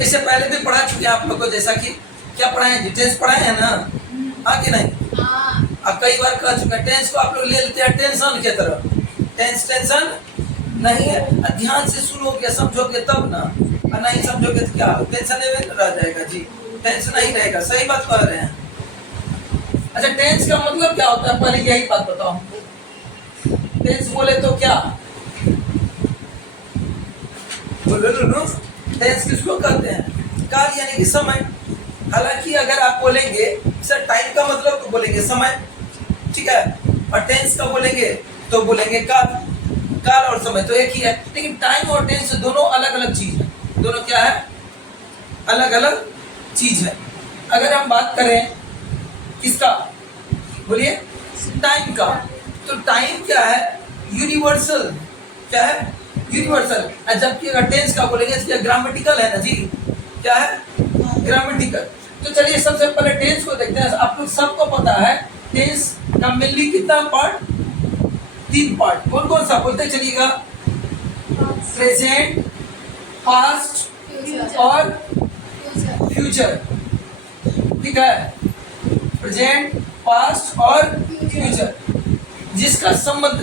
इससे पहले भी पढ़ा चुके हैं आप लोग को, जैसा कि क्या पढ़ाए हैं, टेंस पढ़ाए हैं ना, हाँ कि नहीं? अब कई बार कह चुके हैं, टेंस को आप लोग ले लेते हैं टेंशन के तरफ। टेंस टेंशन नहीं है, ध्यान से सुनोगे समझोगे तब ना, और नहीं समझोगे तो क्या टेंशन में रह जाएगा जी, टेंस नहीं रहेगा। सही बात कह रहे हैं। अच्छा, टेंस का मतलब क्या होता है, पहले यही बात बताओ हमको। टेंस बोले तो क्या बोलो, टेंस किसको कहते हैं? काल यानी कि समय। हालांकि अगर आप बोलेंगे सर टाइम का मतलब तो बोलेंगे समय, ठीक है, और टेंस का बोलेंगे तो बोलेंगे काल। काल और समय तो एक ही है, लेकिन टाइम और टेंस दोनों अलग अलग चीज है। दोनों क्या है? अलग अलग चीज है। अगर हम बात करें किसका, बोलिए, टाइम का, तो टाइम क्या है? यूनिवर्सल। क्या है? यूनिवर्सल। जबकि अगर टेंस का बोलेंगे तो ग्रामेटिकल है ना जी, क्या है? ग्रामेटिकल। तो चलिए सबसे पहले टेंस को देखते हैं। आप लोग सबको पता है टेंस का मेनली कितना पार्ट? 3 पार्ट। कौन कौन सा बोलते चलिएगा? प्रेजेंट, पास्ट और फ्यूचर, ठीक है? प्रेजेंट, पास्ट और फ्यूचर। जिसका संबंध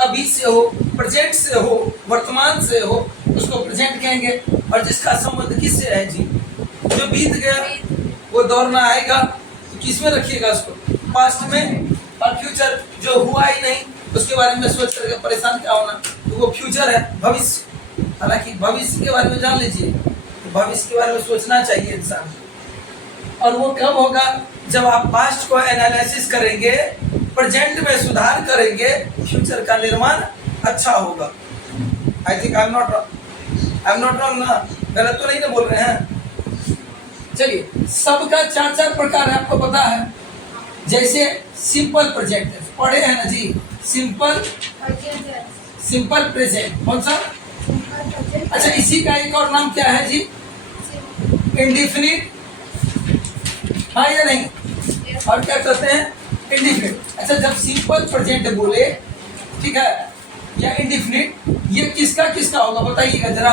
अभी से हो, प्रेजेंट से हो, वर्तमान से हो, उसको प्रेजेंट कहेंगे। और जिसका संबंध किससे है जी? जो बीत गया, वो दौड़ना आएगा, तो किस में रखिएगा उसको? पास्ट में। और फ्यूचर जो हुआ ही नहीं, उसके बारे में सोच करके परेशान क्या होना, तो वो फ्यूचर है, भविष्य। हालांकि भविष्य के बारे में जान लीजिए, तो भविष्य के बारे में सोचना चाहिए इंसान। और वो कब होगा? जब आप पास्ट को एनालिसिस करेंगे, प्रेजेंट में सुधार करेंगे, फ्यूचर का निर्माण अच्छा होगा। I think I am not wrong ना? गलत तो नहीं ना बोल रहे हैं? चलिए, सबका 4 प्रकार है, आपको पता है। जैसे सिंपल प्रेजेंट पढ़े हैं ना जी, सिंपल प्रेजेंट। कौन सा? अच्छा, इसी का एक और नाम क्या है जी? इंडिफिनिट, हाँ या नहीं? और क्या कहते हैं? इंडिफिनिट। अच्छा, जब सिंपल प्रेजेंट बोले, ठीक है, या इंडिफिनिट, ये किसका किसका होगा बताइएगा जरा।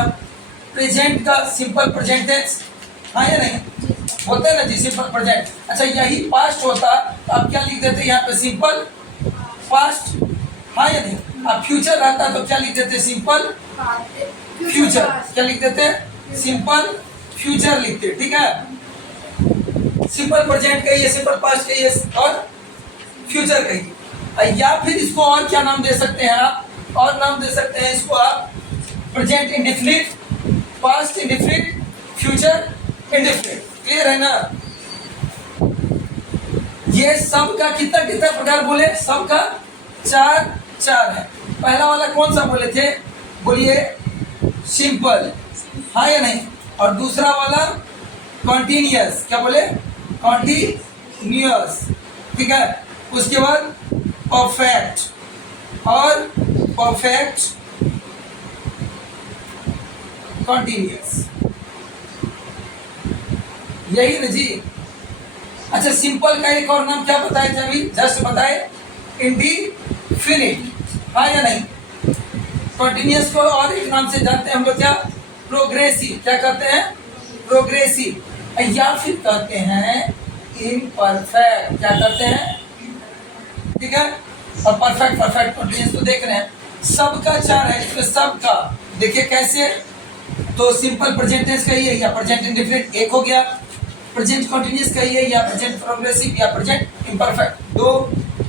प्रेजेंट का सिंपल प्रेजेंट टेंस, हाँ या नहीं? होता है ना जी सिंपल प्रेजेंट। अच्छा, यही पास्ट होता तो आप क्या लिख देते यहाँ पे? सिंपल पास्ट, हाँ या नहीं? अब फ्यूचर रहता तो क्या लिख देते? Simple future. क्या लिख देते? सिंपल फ्यूचर लिखते, ठीक है? सिंपल प्रेजेंट कहिए, सिंपल पास्ट कहिए और फ्यूचर कहिए। या फिर इसको और क्या नाम दे सकते हैं आप? और नाम दे सकते हैं इसको आप present indefinite, past indefinite, future indefinite. Clear है ना? ये सब का कितना कितना प्रकार बोले? सब का 4 है। पहला वाला कौन सा बोले थे? बोलिए, सिंपल, हाँ या नहीं? और दूसरा वाला कॉन्टिन्यूअस। क्या बोले? कॉन्टिन्यूअस, ठीक है? उसके बाद परफेक्ट और परफेक्ट कॉन्टिन्यूअस, यही ना जी? अच्छा, सिंपल का एक और नाम क्या बताए थे अभी? जस्ट बताए, इंडिफिनिट, हाँ या नहीं? कॉन्टिन्यूअस को और एक नाम से जानते हैं हम लोग, क्या? प्रोग्रेसिव। क्या कहते हैं? प्रोग्रेसिव। या फिर कहते हैं इम्परफेक्ट। क्या कहते हैं? ठीक है? और परफेक्ट, परफेक्ट कॉन्टिन्यूअस तो देख रहे हैं। सबका 4 है, इसमें सबका देखिए कैसे। तो सिंपल प्रेजेंट टेंस कहिए या प्रेजेंट इंडेफिनिट, एक हो गया। प्रेजेंट कॉन्टिन्यूअस कहिए या प्रेजेंट प्रोग्रेसिव या present imperfect, 2।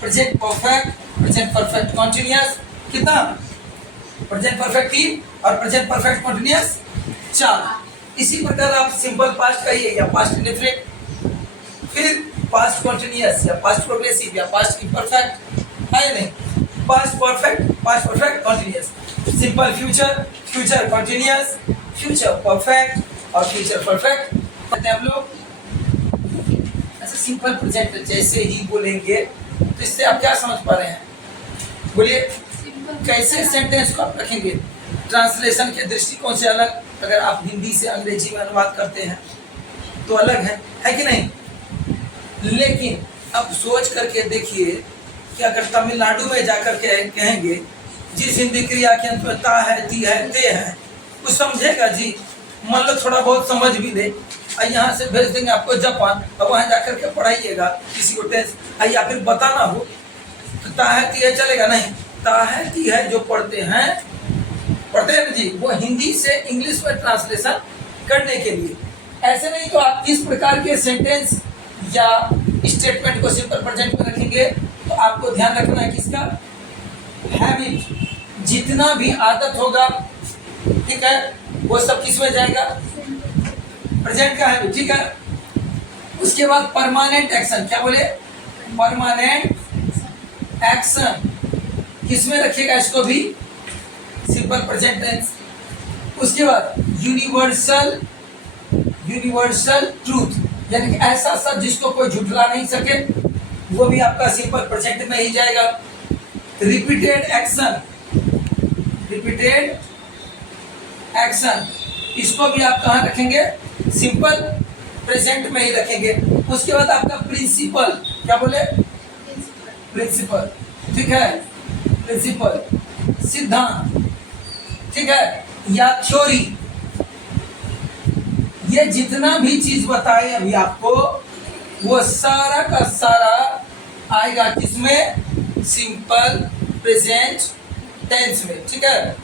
Present perfect, present perfect continuous, कितना? प्रेजेंट परफेक्ट 3 और प्रेजेंट परफेक्ट कॉन्टिन्यूअस 4। इसी प्रकार आप सिंपल पास्ट कहिए या पास्ट इंडेफिनिट, फिर पास्ट कॉन्टिन्यूअस या पास्ट प्रोग्रेसिव या पास्ट इम्परफेक्ट, है या नहीं? Past perfect continuous, simple future, future continuous, future perfect और फ्यूचर परफेक्ट कहते हैं हम लोग। ऐसे सिंपल प्रेजेंट जैसे ही बोलेंगे तो इससे आप क्या समझ पा रहे हैं? बोलिए, कैसे सेंटेंस को आप रखेंगे? ट्रांसलेशन के दृष्टिकोण से अलग, अगर आप हिंदी से अंग्रेजी में अनुवाद करते हैं तो अलग है कि नहीं? लेकिन अब सोच करके देखिए कि अगर तमिलनाडु में जाकर के कहेंगे जिस हिंदी क्रिया के अंत में ता है, ती है, ते है, कुछ समझेगा जी? मान लो थोड़ा बहुत समझ भी ले, और यहाँ से भेज देंगे आपको जापान, और वहाँ जाकर के पढ़ाइएगा किसी को टेस्ट, या फिर बताना हो तो ताहती है चलेगा नहीं, ताहती है जो पढ़ते हैं ना जी, वो हिंदी से इंग्लिश में ट्रांसलेशन करने के लिए। ऐसे नहीं तो आप किस प्रकार के सेंटेंस या स्टेटमेंट को सिंपल प्रेजेंट में रखेंगे, तो आपको ध्यान रखना है किसका, हैबिट, जितना भी आदत होगा, ठीक है, वो सब किस में जाएगा, प्रेजेंट का हैबिट, ठीक है। उसके बाद परमानेंट एक्शन, क्या बोले, परमानेंट एक्शन किस में रखिएगा इसको भी, सिंपल प्रेजेंट टेंस। उसके बाद यूनिवर्सल ट्रूथ, यानी कि ऐसा शब्द जिसको कोई झुठला नहीं सके, वो भी आपका सिंपल प्रेजेंट में ही जाएगा। रिपीटेड एक्शन, इसको भी आप कहाँ रखेंगे, सिंपल प्रेजेंट में ही रखेंगे। उसके बाद आपका प्रिंसिपल, क्या बोले, प्रिंसिपल, ठीक है, प्रिंसिपल सिद्धांत, ठीक है, या थ्योरी, ये जितना भी चीज बताए अभी आपको, वो सारा का सारा आएगा किसमें, सिंपल प्रेजेंट टेंस में, ठीक है।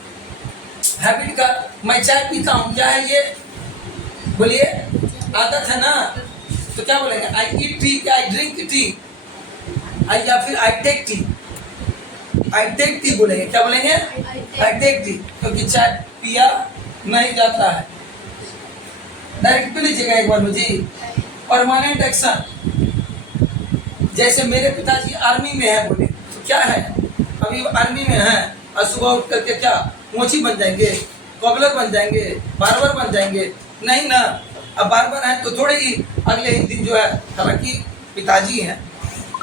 हैबिट का, मैं चाय पीता हूँ, क्या है ये, बोलिए, आदत है ना, तो क्या बोलेंगे, आई ईट टी, क्या आई ड्रिंक टी, या फिर I take tea, I take tea बोलेंगे, क्या बोलेंगे, आई टेक टी, क्योंकि चाय पिया नहीं जाता है। डायरेक्ट पे लीजिएगा एक बार मुझे। परमानेंट एक्शन, जैसे मेरे पिताजी आर्मी में है बोले, तो क्या है, अभी आर्मी में है, और सुबह उठ करके क्या मोची बन जाएंगे, कॉबलर बन जाएंगे, बार्बर बन जाएंगे, नहीं ना। अब बार्बर है तो थोड़े ही अगले ही दिन जो है, हालांकि पिताजी हैं,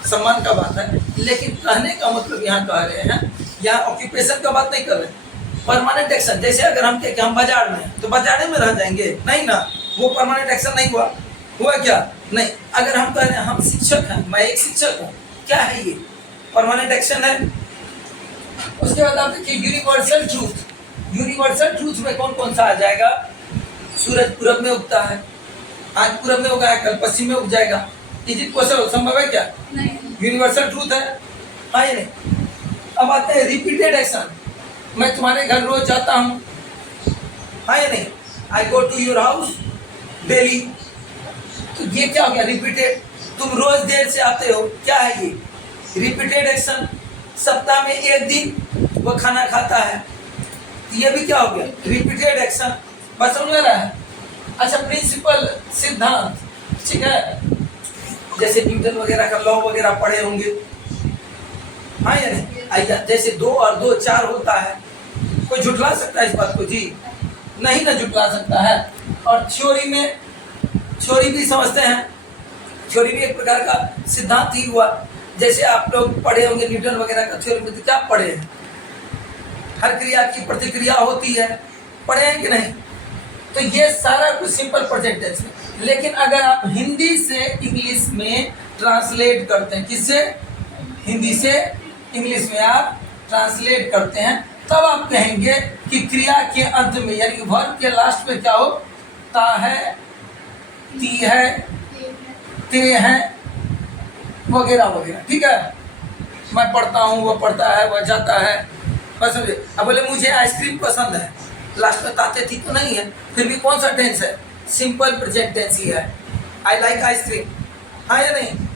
सम्मान का बात है, लेकिन कहने का मतलब यहाँ कह रहे हैं, यहाँ ऑक्यूपेशन का बात नहीं कर रहे। परमानेंट एक्शन, जैसे अगर हम कहें कि हम बाजार में हैं, तो बाजार में रह जाएंगे, नहीं ना, वो परमानेंट एक्शन नहीं हुआ क्या, नहीं। अगर हम कह रहे हैं हम शिक्षक हैं, मैं एक शिक्षक हूँ, क्या है ये, परमानेंट एक्शन है। उसके बाद आप देखिए यूनिवर्सल ट्रूथ में कौन कौन सा आ जाएगा, सूरज पूरब में उगता है, आज पूरब में उगा है, कल पश्चिम में उग जाएगा, इजिट क्वेश्चन संभव है क्या, यूनिवर्सल ट्रूथ है, हाँ या नहीं। अब आते हैं रिपीटेड एक्शन, मैं तुम्हारे घर रोज जाता हूँ, हाँ या नहीं, I go to your house daily, तो ये क्या हो गया, रिपीटेड, तुम रोज देर से आते हो, क्या है ये, रिपीटेड एक्शन। सप्ताह में एक दिन वो खाना खाता है, ये भी क्या हो गया, रिपीटेड एक्शन। बस समझ में रहा है। अच्छा, प्रिंसिपल सिद्धांत, ठीक है, जैसे न्यूटन वगैरह का लॉ वगैरह पढ़े होंगे, हाँ या नहीं। जैसे 2 और 2 4 होता है, कोई झुठला सकता है इस बात को जी, नहीं ना झुठला सकता है। और थ्योरी भी समझते हैं, थ्योरी भी एक प्रकार का सिद्धांत ही हुआ। जैसे आप लोग पढ़े होंगे न्यूटन वगैरह का थ्योरी में, तो क्या पढ़े हैं, हर क्रिया की प्रतिक्रिया होती है, पढ़े हैं कि नहीं। तो ये सारा कुछ सिंपल प्रेजेंट टेंस में। लेकिन अगर आप हिंदी से इंग्लिश में ट्रांसलेट करते हैं, किससे, हिंदी से इंग्लिश में आप ट्रांसलेट करते हैं, तब आप कहेंगे कि क्रिया के अंत में, यानी कि वर्ब के लास्ट में क्या हो, ता है, ती है, ते है, वगैरह वगैरह, ठीक है। मैं पढ़ता हूँ, वो पढ़ता है, वह जाता है, बस समझे। अब बोले मुझे आइसक्रीम पसंद है, लास्ट में ताते थी तो नहीं है, फिर भी कौन सा टेंस है, सिंपल प्रेजेंट टेंस ही है, आई लाइक आइसक्रीम, हाँ या नहीं।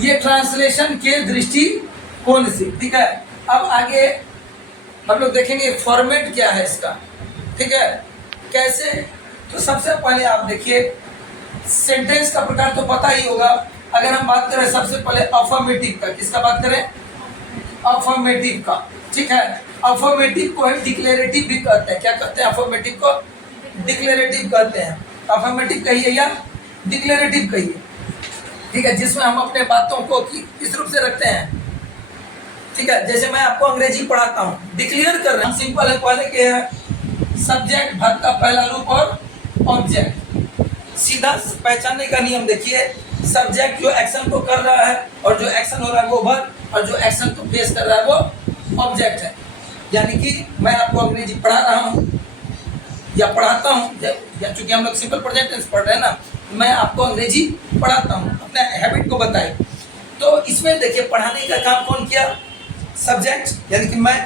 ये ट्रांसलेशन के दृष्टिकोण से, ठीक है। अब आगे हम लोग देखेंगे फॉर्मेट क्या है इसका, ठीक है, कैसे। तो सबसे पहले आप देखिए, सेंटेंस का प्रकार तो पता ही होगा। अगर हम बात करें सबसे पहले अफर्मेटिव का, किसका बात करें, अफर्मेटिव का, ठीक है। अफर्मेटिव को हम डिक्लेरेटिव भी कहते हैं, क्या कहते हैं, अफर्मेटिव को डिक्लेरेटिव कहते हैं। अफर्मेटिव कहिए या डिक्लेरेटिव कहिए, ठीक है, जिसमें हम अपने बातों को किस रूप से रखते हैं, ठीक है। जैसे मैं आपको अंग्रेजी पढ़ाता हूँ, डिक्लेयर कर रहे हैं, सिंपल है, पहले क्या है, सब्जेक्ट, वर्ब का पहला रूप और ऑब्जेक्ट। सीधा पहचानने का नियम देखिए, सब्जेक्ट जो एक्शन को कर रहा है और जो एक्शन हो रहा है वो वर्ब, और जो एक्शन को फेस कर रहा है वो ऑब्जेक्ट है। यानी कि मैं आपको अंग्रेजी पढ़ा रहा हूँ, या पढ़ाता हूँ, या चूंकि हम लोग सिंपल प्रेजेंट टेंस पढ़ रहे हैं ना, मैं आपको अंग्रेजी पढ़ाता हूँ, अपने हैबिट को बताए। तो इसमें देखिए पढ़ाने का काम कौन किया, सब्जेक्ट यानी कि मैं,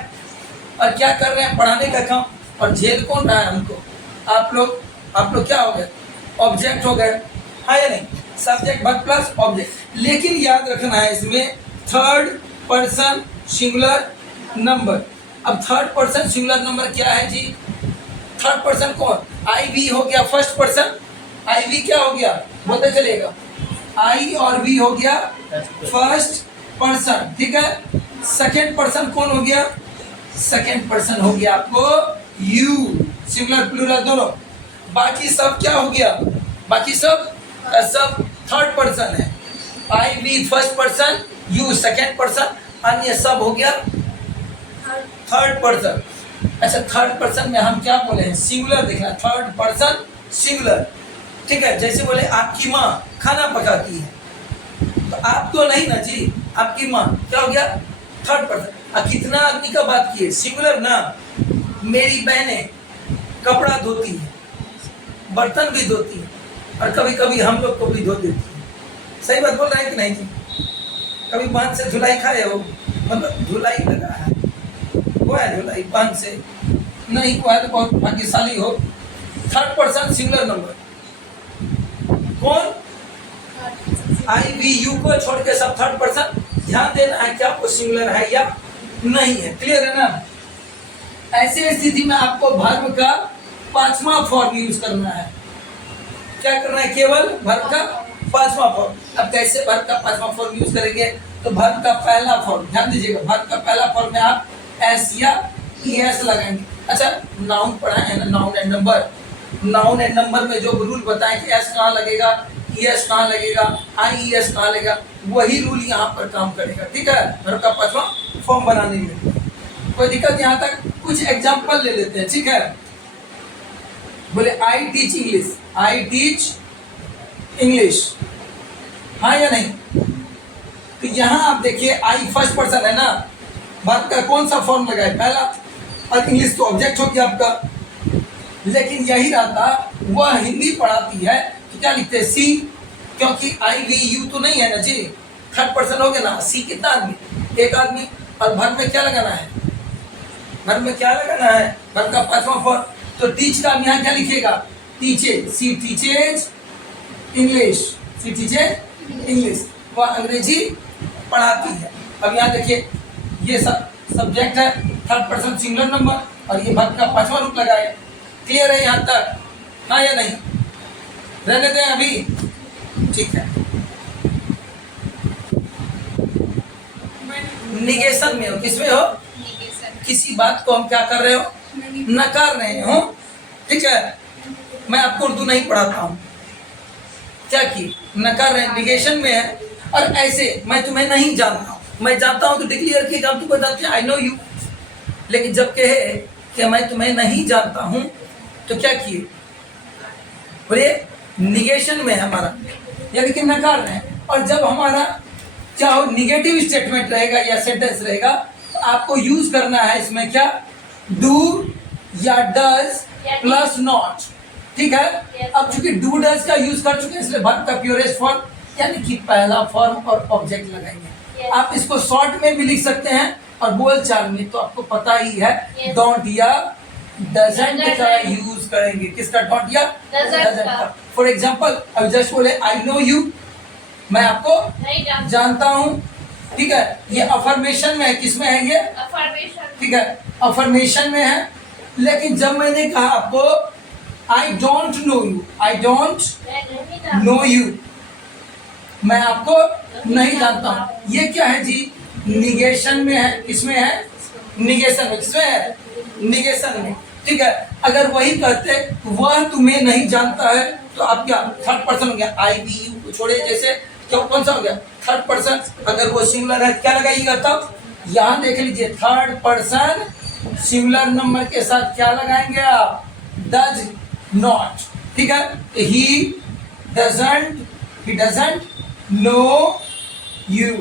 और क्या कर रहे हैं, पढ़ाने का काम, और झेल कौन रहा है हमको, आप लोग क्या हो गए, ऑब्जेक्ट हो गए, हाँ या नहीं, सब्जेक्ट वर्ब प्लस ऑब्जेक्ट। लेकिन याद रखना है इसमें थर्ड पर्सन सिंगुलर नंबर। अब थर्ड पर्सन सिंगुलर नंबर क्या है जी, थर्ड पर्सन कौन, आई वी हो गया फर्स्ट पर्सन, आई वी क्या हो गया बोलते चलेगा, आई और वी हो गया फर्स्ट पर्सन, ठीक है। सेकेंड पर्सन कौन हो गया, सेकेंड पर्सन हो गया आपको यू, सिंगुलर प्लूरल दोनों। बाकी सब क्या हो गया, बाकी सब थर्ड पर्सन है, I we first person, you second person, अन्य सब हो गया थर्ड पर्सन। अच्छा थर्ड पर्सन में हम क्या बोले हैं, सिंगुलर देखना, थर्ड पर्सन सिंगुलर, ठीक है। जैसे बोले आपकी माँ खाना पकाती है, तो आप तो नहीं ना जी, आपकी माँ क्या हो गया थर्ड पर्सन। कितना आदमी का बात किए, सिंगुलर ना, मेरी बहनें कपड़ा धोती है, बर्तन भी धोती है, और कभी कभी हम लोग को भी धो देती है। सही बात बोल रहे हैं कि नहीं जी, कभी बांध से धुलाई खाए हो, मतलब धुलाई लगा है, हुआ है धुलाई बांध से, नहीं हुआ है तो बहुत भाग्यशाली हो। थर्ड पर्सन सिंगुलर नंबर कौन, आई वी यू को छोड़ के सब थर्ड पर्सन। ध्यान देना है क्या वो सिंगुलर है या नहीं है, क्लियर है ना। ऐसे स्थिति में आपको वर्ब का पांचवा फॉर्म यूज करना है, क्या करना है, केवल वर्ब का पांचवा फॉर्म। अब कैसे वर्ब का पांचवा फॉर्म यूज करेंगे, तो वर्ब का पहला फॉर्म ध्यान दीजिएगा, वर्ब का पहला फॉर्म में आप एस या ईएस लगाएंगे। अच्छा नाउन पढ़ा है ना, noun and number, noun and number में जो रूल बताएं कि एस कहाँ लगेगा, ईएस कहाँ लगेगा, आईईएस कहाँ लगेगा, वही रूल यहाँ पर काम करेगा, ठीक है, वर्ब का पांचवा फॉर्म बनाने में। कोई दिक्कत यहाँ तक, कुछ एग्जांपल ले लेते हैं, ठीक है। बोले I teach English, I teach English, हाँ या नहीं। तो यहाँ आप देखिए आई फर्स्ट पर्सन है ना, वर्ब का कौन सा फॉर्म लगाए, पहला, और इंग्लिश तो ऑब्जेक्ट हो गया आपका। लेकिन यही रहता वह हिंदी पढ़ाती है तो क्या लिखते हैं सी, क्योंकि आई वी यू तो नहीं है ना जी, थर्ड पर्सन हो गया ना, सी कितना आदमी, एक आदमी, और वर्ब में क्या लगाना है, वर्ब में क्या लगाना है, वर्ब का पांचवा फॉर्म। तो टीच का यहाँ क्या लिखिएगा, टीचेज, सी टीचेज इंग्लिश, सी टीचेज इंग्लिश, वह अंग्रेजी पढ़ाती है। अब यहाँ देखिए ये सब सब्जेक्ट है, थर्ड पर्सन सिंगुलर नंबर, और ये वर्ब का पांचवा रूप लगाए। क्लियर है यहाँ तक, हाँ या नहीं, रहने दें अभी, ठीक है। निगेशन में हो, किसमें हो, किसी बात को हम क्या कर रहे हो, नकार रहे हो, ठीक है। मैं आपको उर्दू नहीं पढ़ाता हूँ, क्या की नकार रहे, निगेशन में है। और ऐसे मैं तुम्हें नहीं जानता हूँ, मैं जानता हूँ तो डिक्लेयर किया, तुम बताते हैं आई नो यू। लेकिन जब कहे कि मैं तुम्हें नहीं जानता हूँ तो क्या किए, बोले निगेशन में हमारा, यानी कि नकार रहे हैं। और जब हमारा चाहे निगेटिव स्टेटमेंट रहेगा या सेंटेंस रहेगा, तो आपको यूज करना है इसमें क्या, डू या डज प्लस नॉट, ठीक है। अब चूंकि डू डज का यूज कर चुके हैं, इसलिए वर्ब का प्योरेस्ट फॉर्म यानी कि पहला फॉर्म और ऑब्जेक्ट लगाएंगे। आप इसको शॉर्ट में भी लिख सकते हैं और बोलचाल में तो आपको पता ही है, डोंट या डजंट का यूज करेंगे, किसका, डोंट या डजंट का। फॉर एग्जाम्पल अब जस्ट बोले आई नो यू, मैं आपको जानता हूँ, ठीक है। ये अफर्मेशन में है, किसमें है ये, ठीक है, अफर्मेशन में है। लेकिन जब मैंने कहा आपको I don't know you, I don't know you, मैं आपको नहीं जानता हूँ, ये क्या है जी, निगेशन में है, किसमें है, निगेशन में, किसमें है, निगेशन में, ठीक है। अगर वही कहते वह तुम्हें नहीं जानता है, तो आप क्या, थर्ड पर्सन हो गया, आई वी यू को छोड़े, जैसे क्या कौन सा हो गया, थर्ड पर्सन। अगर वो सिंगुलर है क्या लगाइएगा, तब यहाँ देख लीजिए थर्ड पर्सन सिंगुलर नंबर के साथ क्या लगाएंगे आप, डज नॉट, ठीक है। ही डजंट नो यू,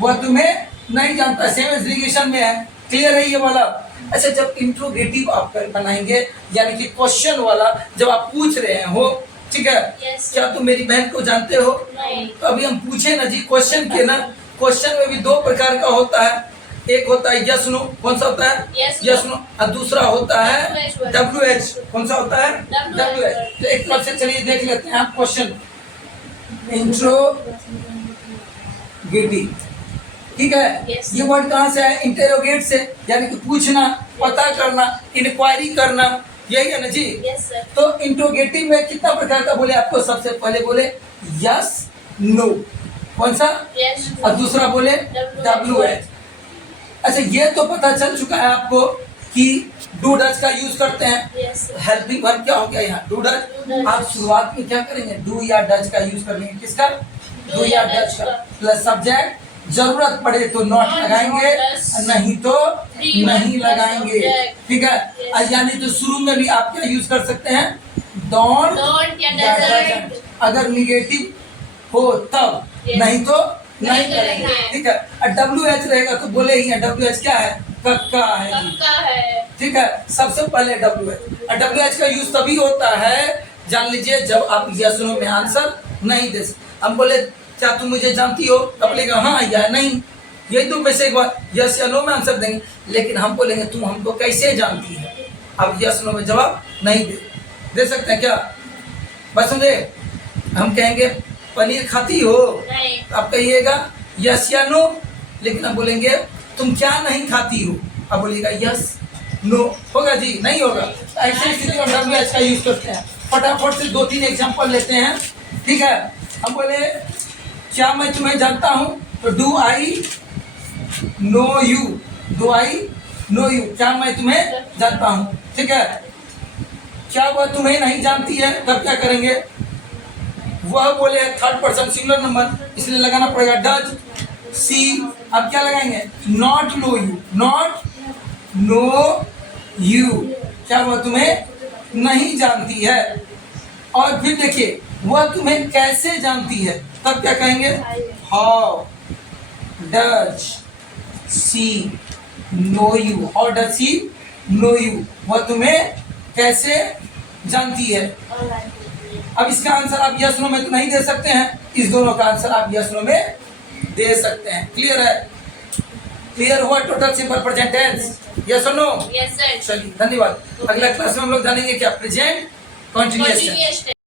वह तुम्हें नहीं जानता, सेम एज निगेशन में है, क्लियर है ये वाला। अच्छा, जब इंट्रोगेटिव आप बनाएंगे यानी कि क्वेश्चन वाला, जब आप पूछ रहे हो, ठीक है, Yes, क्या तुम मेरी बहन को जानते हो? नहीं। तो अभी हम पूछे ना जी क्वेश्चन के ना, क्वेश्चन में भी दो प्रकार का होता है, एक होता है यस नो, कौन सा होता है? Yes, यस नो, और दूसरा होता है WH. WH, कौन सा होता है? WH. WH। तो एक तरफ से चलिए देख लेते हैं आप क्वेश्चन, इंट्रोगेटिव, ठीक है। Yes. ये वर्ड कहाँ से है? इंटेरोगेट से, यानी कि पूछना, पता करना, इंक्वायरी करना, यही है ना जी। Yes, sir. तो इंट्रोगेटिव में कितना प्रकार का बोले आपको? सबसे पहले बोले यस नो, कौन सा? Yes. और दूसरा बोले WH। अच्छा, ये तो पता चल चुका है आपको कि डू डज का यूज करते हैं। Yes, sir. हेल्पिंग वर्ब क्या हो गया यहाँ? Do Do does. does. आप शुरुआत में क्या करेंगे? डू या डज का यूज करेंगे, किसका? डू या डज का। प्लस सब्जेक्ट, जरूरत पड़े तो नॉट Not, लगाएंगे, not, नहीं तो Three नहीं plus लगाएंगे, subject. ठीक है। Yes. और यानी तो शुरू में भी आप क्या यूज कर सकते हैं? डोंट Don't या या doesn't. doesn't। अगर निगेटिव हो तब, Yes. नहीं तो नहीं नहीं करेंगे, करेंगे। ठीक है। और WH रहेगा तो बोले ही है, WH क्या है? कक्का है जी, कक्का है। ठीक है। सबसे पहले WH, और WH का यूज तभी होता है, जान लीजिए, जब आप यस नो में आंसर नहीं दे सकते। हम बोले क्या तुम मुझे जानती हो? तब बोलेगा हाँ या नहीं, यही तो वैसे एक बार यस या नो में आंसर देंगे। लेकिन हम बोलेंगे तुम हमको कैसे जानती है? अब यस नो में जवाब नहीं दे सकते हैं क्या? बस समझे? हम कहेंगे पनीर खाती हो, नहीं। आप कहिएगा यस या नो, लेकिन अब बोलेंगे तुम क्या नहीं खाती हो? अब बोलिएगा यस नो, होगा जी? नहीं होगा। तो ऐसे स्थिति में WH का यूज करते हैं। फटाफट से 2-3 एग्जांपल लेते हैं, ठीक है। हम बोले क्या मैं तुम्हें जानता हूँ? तो do I know you, do I know you, क्या मैं तुम्हें जानता हूँ, ठीक है। क्या वह तुम्हें नहीं जानती है? तब क्या करेंगे? वह बोले थर्ड पर्सन सिंगुलर नंबर, इसलिए लगाना पड़ेगा डज सी। अब क्या लगाएंगे? Not know you, not know you, क्या वह तुम्हें नहीं जानती है? और फिर देखिए वह तुम्हें कैसे जानती है? तब क्या कहेंगे? How does she know you, how does she know you, वह तुम्हें कैसे जानती है? अब इसका आंसर आप यस नो में तो नहीं दे सकते हैं, इस दोनों का आंसर आप यस नो में दे सकते हैं। क्लियर है? क्लियर हुआ total simple present tense? Yes और नो? Yes, sir. चलिए धन्यवाद। अगला क्लास में हम लोग जानेंगे क्या? Present continuous tense. Continuous tense.